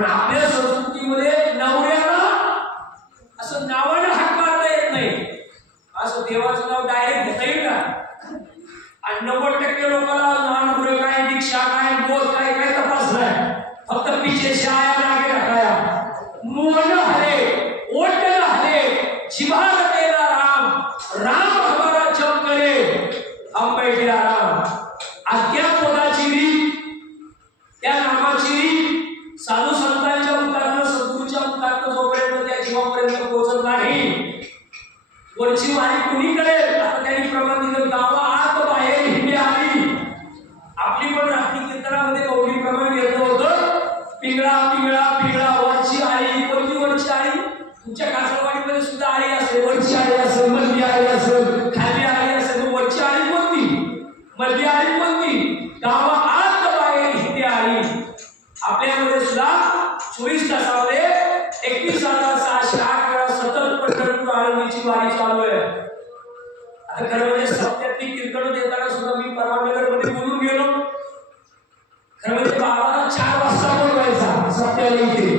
पण आपल्या संस्कृतीमध्ये नवऱ्याला असं नावाने हाक मारता येत नाही. असं देवाचं नाव डायरेक्ट घेता येईल का? आणि 90% लोकांना नानपुरे काय, दीक्षा काय, बोध काय काय तपासलाय. फक्त पीछे से आया आगे रखाया. मुंह न हले, ओठ न हले, जिभा न तेरा राम, राम हमारा जप करे, हम बैठे आराम. आज्ञा पोटाची रीत, त्या नामाची रीत साधू संतांच्या मुखातनं, सद्गुरूच्या मुखातनं जोपर्यंत त्या जीवापर्यंत पोहोचत नाही, वरची वारी कुणी करेल? आता त्यांनी प्रमाण दिलं, गावा आत बाहेर हिंडे आली. आपली पण रात्री कीर्तनामध्ये कौली प्रमाण घेतलं होतं, पिंगळा पिंगळा पिंगळा. वरची आळी, कोणती वरची आळी? तुमच्या कासरवाडीमध्ये सुद्धा आळी असेल, वरची आळी असेल, मधली आळी असेल, खाली आळी असेल. वरची आळी कोणती, मधली आळी कोणती? गावा आत बाहेर हिंडे आली. आपल्यामध्ये सुद्धा 24 तासामध्ये 21,608 वेळा सतत पंढरपूर आळंदीची वारी चालू आहे. आता खरं म्हणजे सप्त्यातली कीर्तन देताना सुद्धा मी परवानगरमध्ये बोलून गेलो. खरं म्हणजे बाबाला 4 वाजता बोलवायचा सप्त्याला इथे.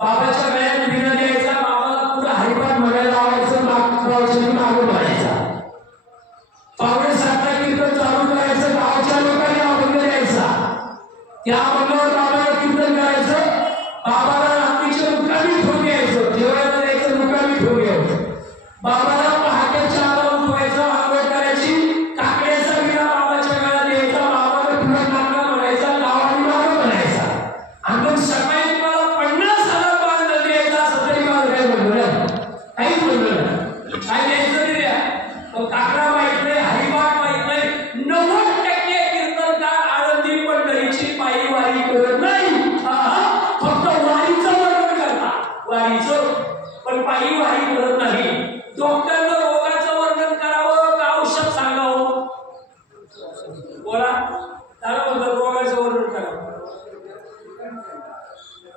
बाबाच्या गळ्यात विणा द्यायचा, बाबाला पुढे हरिपाठ म्हणायला लावायचं, मागून म्हणायचा. पावणे 7ला कीर्तन चालू करायचं, गावाच्या लोकांनी अभंग द्यायचा. त्या अभंगावर बाबाला कीर्तन करायचं. बाबाला रात्रीच्या मुक्कामी ठेवून घ्यायचं, जेवायला द्यायचं, मुक्कामी ठेवून घ्यायचं. बाबाला पहाटे 4ला उठवायचं, आंघोळ करायची, काकड्याचा विडा बाबाच्या गळ्यात द्यायचा, बाबाला पुढे नाका म्हणायचा, गावाने मागं म्हणायचा. आणि मग सकाळी तुम्हाला 50,000 बांधलं द्यायचं असं तरी मला काय म्हणलं, काहीच म्हणलं नाही. काय द्यायचं तरी द्या, पण काकडा माहित नाही, हरिपाठ माहित नाही. 90% कीर्तनकार आळंदी पंढरीची पायी वारी करत नाही. फक्त वारीचं वर्णन करतात, वारीचं, पण पायी वारी करत नाही. डॉक्टरनं रोगाचं वर्णन करावं का औषध सांगावं? बोला, त्याला म्हणतात रोगाचं वर्णन करावं.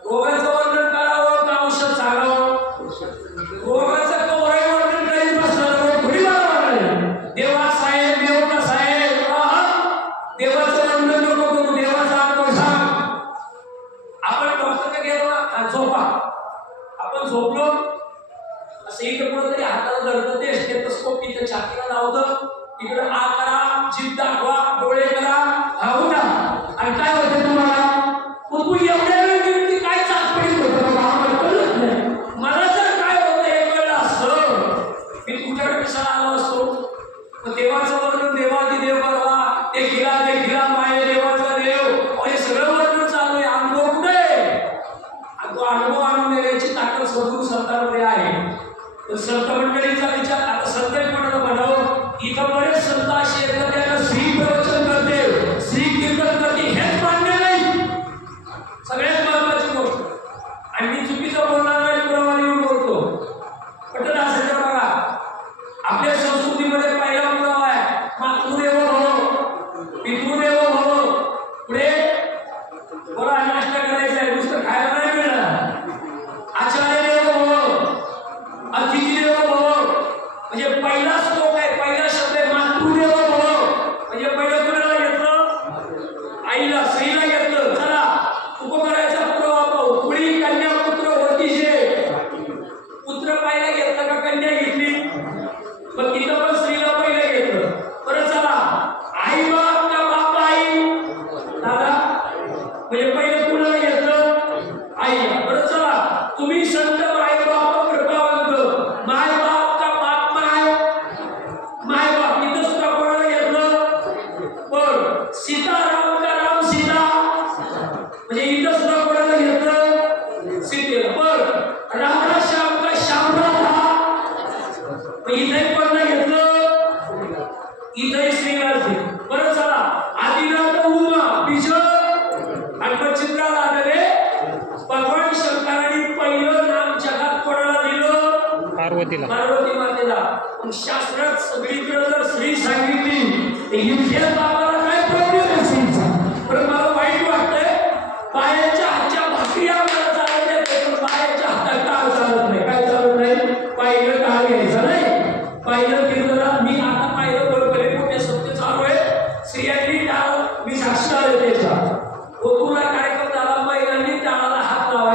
रोगाचं वर्णन करावं का औषध सांगावं? रोगाचं कवराई वर्णन करीत बसलं थोडी बरोबर. देवा साहेब, देवता साहेब, देवाचं वर्णन नको करू, देवाचा अनुभव सांग. आपण डॉक्टरकडे गेलो ना, झोपा. आपण झोपलो असं इकडे पुढे तरी हाताला धरतं, ते स्टेथोस्कोप इथे छातीला लावतं, इकडे आ करा, जीभ दाखवा, डोळे करा, हा उठा. आणि काय होतं तुम्हाला? मग तू एवढ्या वेळ गेली काय चाचपडीत होतं बाबा, आम्हाला कळत नाही. मला जर काय होतं हे कळलं असतं, मी तुमच्याकडे कशाला आलो असतो? मग देवाचं वर्णन देवाची देव करवा, ते घिला माये देवाचा देव, हे सगळं वर्णन चालू आहे. अनुभव कुठे? आणि तो अनुभव आणून देण्याची ताकद सद्गुरू संतांमध्ये आहे. तर संत मंडळीचा विचार, आता संत म्हणावं, इथं बरेच संत असे येतात त्यांना श्री प्रवचन करते, श्री कीर्तन करते, हेच मान्य नाही. सगळ्यात महत्वाची गोष्ट, आणि मी चुकीचं बोलणार नाही, पुरावाने येऊन बोलतो. पटत असेल तर बघा, आपल्या संस्कृतीमध्ये पहिला पुरावा आहे मातृदेवो भव, पितृदेवो भव. पुढे बोला, नाश्ता करायचा आहे, नुसतं खायला नाही मिळणार. आचार्य देवो भव, अतिथी देवो भव. म्हणजे पहिला श्लोक आहे, पहिला शब्द आहे मातृदेवो भव. म्हणजे पहिलं कुणाला घेतलं? आईला, स्त्रीला घेतलं. चला उपकाराचा पुरावा पाहू. पुढील कन्या पुत्र होतीशे. पुत्र पहिला घेतला का कन्या घेतली? मग तिथं पण स्त्रीला पहिलं घेतलं. बरं चला, आई बाप का बाप आई? दादा, म्हणजे पहिलं कुणाला घेतलं? आईला. बरं चला, तुम्ही संत आई बाप कृपावंत, माय बाप का बाप माय, माय बाप. इथं सुद्धा कोणाला घेतलं? पण सीताराम का राम सीता, म्हणजे इथं सुद्धा कोणाला घेतलं? सीतेला. पण राधा श्याम का श्याम राधा, इथे कोणाला घेतलं? इथे श्रीनाथ. बरं चला, आदिनाथ उमा बीज, आणि मग चित्राला आलेले भगवान शंकरांनी पहिलं नाम जगात कोणाला दिलं? पार्वतीला, पार्वती मातेला. पण शास्त्रात सगळीकडे जर श्री सांगितली, इथे बाबाला काय प्रॉब्लेम आहे श्रीचा? पण मला वाईट वाटतंय, बायाच्या हातच्या भाकरी आम्हाला चालत नाही, पण बायाच्या हातात टाळ चालत नाही. काय चालत नाही? पाहिलं टाळ घ्यायचं नाही. पाहिलं कीर्तनात मी आता पाहिलं बरोबर मोठे सत्य चालू आहे. स्त्रियांनी टाळ, मी साक्षीदार आहे त्याचा. गोकुळला कार्यक्रम झाला, महिलांनी टाळाला हात लावायचा.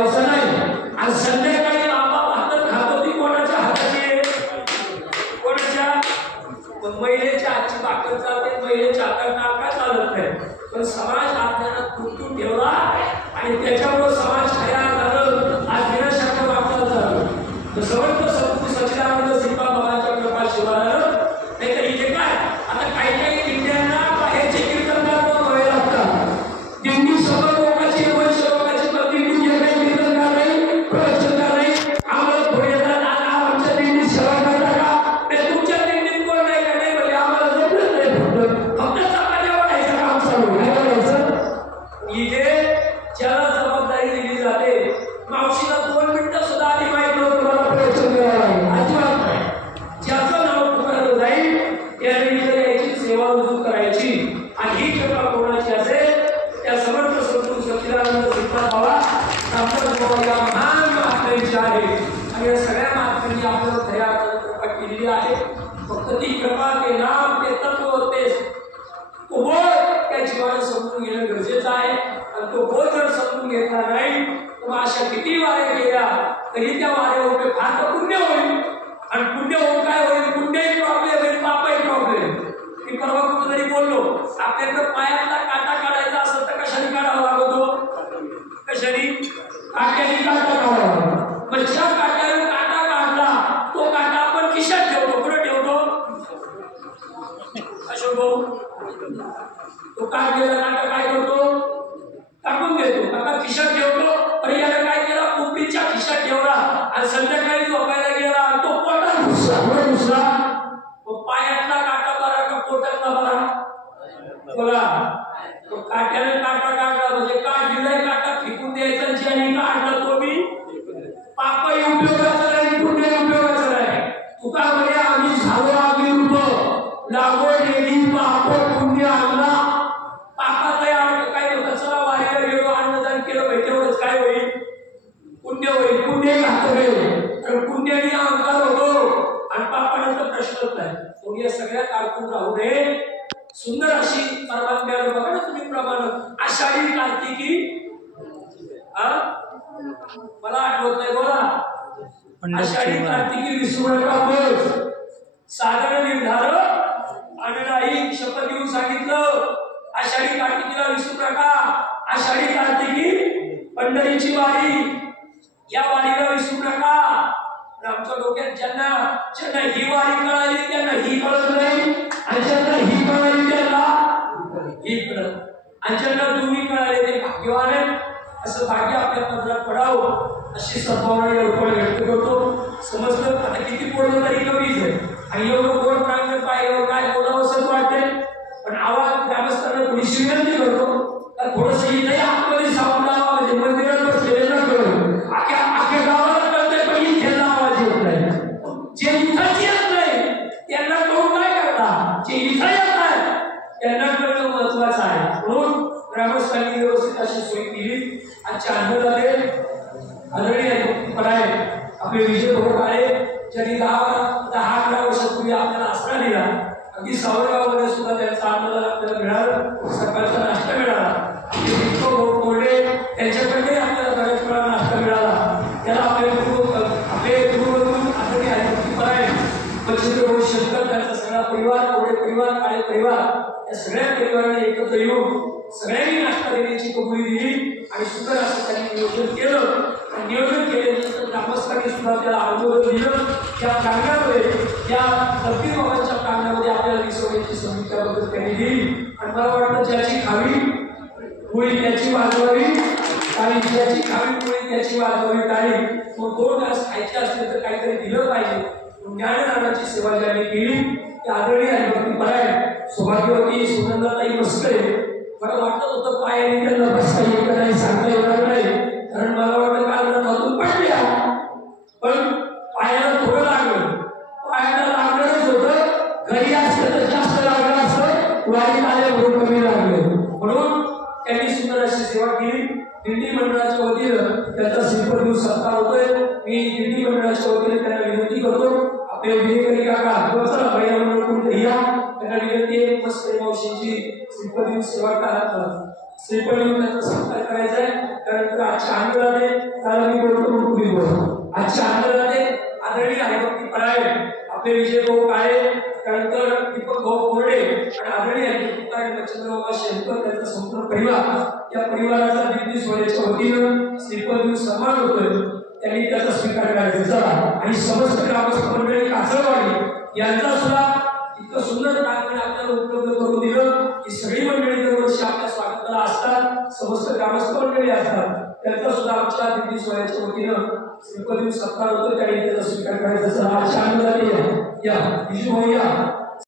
आणि त्याच्यामुळे समाज तयार झालं. आज विनाशक्य वाटलं झालं. समर्थ सद्गुरू सच्चिदानंद श्रीपाद बाबांच्या कृपा शिवाय नाही तर इथे काय आता काही काही दिंड्यांना बाहेरचे कीर्तनकार व्हावे लागतात. दिंडी सगळं लोकांची वंश लोकांची दिंडी जे काही कीर्तनकार नाही प्रवचनकार नाही आम्हाला थोडे येतात. आज आमच्या दिंडी सेवा करता का ते तुमच्या दिंडीत कोण नाही का नाही म्हणजे आम्हाला जमलं नाही. फक्त चपात्या वाढायचं काम चालू आहे. इथे ज्याला जबाबदारी दिली जाते मावशीला 2 मिनिटं सुद्धा आधी माहित नव्हतं मला प्रवचन करायला लागेल अजिबात नाही. ज्याचं नाव पुकारलं जाईल त्याने इथे यायची सेवा रुजू करायची आणि ही कृपा कोणाची असेल त्या समर्थ सद्गुरू सच्चिदानंद श्रीपाद बाबा या महान महात्म्यांची आहे. आणि या सगळ्या महात्म्यांनी आपल्याला खऱ्या अर्थाने कृपा केलेली आहे. फक्त ती कृपा ते नाम ते तत्व ते बोध त्या जीवाला समजून घेणं गरजेचं आहे. आणि तो बोध जर समजून घेतला नाही तर अशा किती वाऱ्या गेल्या तरी त्या वाऱ्यावर फार तर पुण्य होईल. आणि पुण्य होऊन काय होईल पुण्यही प्रॉब्लेम होईल पापही प्रॉब्लेम. मी परवा कुठेतरी बोललो आपल्याकडे पायातला काटा काढायचा असेल तर कशाने काढावा लागतो कशाने काट्याने काटा काढावा. मग ज्या काट्याने काटा काढला तो काटा आपण खिशात ठेवतो. कुठे ठेवतो अशोक भाऊ तो काढलेला काटा काय करतो टाकून देतो. काका खिशात ठेवतो. अरे याला काय केला कोपरीच्या खिशात ठेवला आणि संध्याकाळी झोपायला गेला आणि तो पोटात घुसला. पायातला काटा बरा का पोटातला बरा बोला. तो काट्याने काटा काढला म्हणजे काय दिलाय काटा फेकून द्यायचा. ज्याने काढला तो मी पापही उपयोगाचा नाही पुण्यही उपयोगाचा नाही. तुका म्हणे आम्ही झालो आम्ही उठो लागवड गेली पाप पुण्य आणला. पापात काय होतं चला वाऱ्याला गेलो अन्नदान केलं पाहिजे तेवढंच काय होईल पुण्य होईल. पुण्य घातक होईल कारण पुण्याने अहंकार होतो आणि पापानंतर प्रश्नच नाही. मग या सगळ्यात अडकून राहू नये. सुंदर अशी परमात्म्याला बघा ना तुम्ही प्रमाण आषाढी कार्तिकी मला आठवत नाही बोला आषाढी कार्तिकी विसरू नका. बस साधारण निर्धार आणि नाही शपथ घेऊन सांगितलं आषाढी कार्तिकीला विसरू नका. आषाढी कार्तिकी पंढरीची वारी या वारीला विसरू नका. आमच्या डोक्यात ज्यांना ही वारी कळाली त्यांना ही कळत नाही आणि ज्यांना ही कळाली त्यांना ही कळत आणि ज्यांना तुम्ही कळाले ते भाग्यवान आहेत. असं भाग्य आपल्या पदरात पडावं अशी सद्भावना एवढं व्यक्त करतो. समजलं आता किती बोललं तरी कमीच आहे. आणि एवढं गोड प्रांगण पाहिलं काय बोलावं असं वाटते. पण आवाज ग्रामस्थांना थोडीशी विनंती करतो तर थोडस इथे आतमध्ये साऊंड लावा म्हणजे मंदिरात बसलेले न कळू अख्ख्या गावाला कळतंय पण इथे आवाज येत नाही. जे इथंच येत नाही त्यांना कळून काय करता जे इथं येत आहे त्यांना कळणं महत्वाचं आहे. म्हणून ग्रामस्थांनी व्यवस्थित अशी सोय केली. आजच्या आंदोलनाने आदरणीय पराय आपले विजय भाऊ काळे ज्यांनी 10-11 वर्षापूर्वी आपल्याला आसरा दिला. अगदी सावरगावमध्ये सुद्धा त्यांचा आंदोलन आपल्याला मिळालं. सकाळचा नाश्ता मिळाला. आपले विजय भाऊ कोरडे त्यांच्याकडे आपल्याला बऱ्याच वेळा नाश्ता मिळाला. त्याला आपले गुरुवरून आदरणीय पराय बचित्र भाऊ शंकर त्यांचा सगळा परिवार कोरडे परिवार काळे परिवार या सगळ्या परिवाराने एकत्र येऊन सगळ्यांनी नाश्ता देण्याची कबुली दिली आणि सुंदर असं त्यांनी नियोजन केलं. आणि नियोजन केल्यानंतर ग्रामस्थांनी सुद्धा त्याला आंदोलन दिलं. त्या प्रांगणामध्ये त्या दत्ती बाबांच्या प्रांगणामध्ये आपल्याला विसवण्याची संहिताबद्दल त्यांनी दिली. आणि मला वाटतं ज्याची खावी मुळी त्याची वाजवावी आणि ज्याची खावी मुळी त्याची वाजवावी टाळी. मग 2 घास खायचे असले तर काहीतरी दिलं पाहिजे. ज्ञानदानाची सेवा ज्यांनी केली त्या आदरणीय हरिभक्ती परायण सौभाग्यवती सुनंदाताई मस्करे. मला वाटत होतं पायाने त्यांना बसता येत नाही सांगता येणार नाही कारण मला वाटतं कालून पडल्या पण पायाला थोडं लागलं. पायाला लागणारच होतं. घरी असतं तर जास्त लागलं असतं. वारीत आल्यावर कमी लागलं. म्हणून त्यांनी सुंदर अशी सेवा केली. दिंडी मंडळाच्या वतीनं त्याचा श्रीफळ घेऊन सत्कार होतोय. मी दिंडी मंडळाच्या वतीने त्यांना विनंती करतो आपले विजयकरी काका चला महिला मंडळ कोणतरी या त्यांना विनंती आहे मस्करे मावशींची श्रीफळ घेऊन सेवा करा. श्रीफळ घेऊन त्यांचा सत्कार करायचा आहे. त्यानंतर आजच्या आंदोलनाने त्याला मी बोलतो म्हणून तुम्ही बोलतो. आजच्या आंदोलनाने आदरणीय हरिभक्ती परायण आपले विजय भाऊ काळे त्यानंतर दीपक भाऊ कोरडे आणि आदरणीय काय मच्छिंद्रबाबा शेलकर त्यांचा संपूर्ण परिवार, या परिवाराचा दिग्दी सोहळ्याच्या वतीनं श्रीफळ देऊन सन्मान होतोय, त्यांनी त्याचा स्वीकार करायचा आणि समस्त ग्रामस्थ मंडळी कासळवाडी यांचा सुद्धा इतकं सुंदर प्रांगण आपल्याला उपलब्ध करून दिलं की सगळी मंडळी दरवर्षी आपल्या स्वागताला असतात, समस्त ग्रामस्थ मंडळी असतात, त्यांचा सुद्धा आमच्या दिग्दी सोहळ्याच्या वतीनं श्रीफळ देऊन सत्कार होतो, त्यांनी त्याचा स्वीकार करायचा. आजच्या आनंदाने या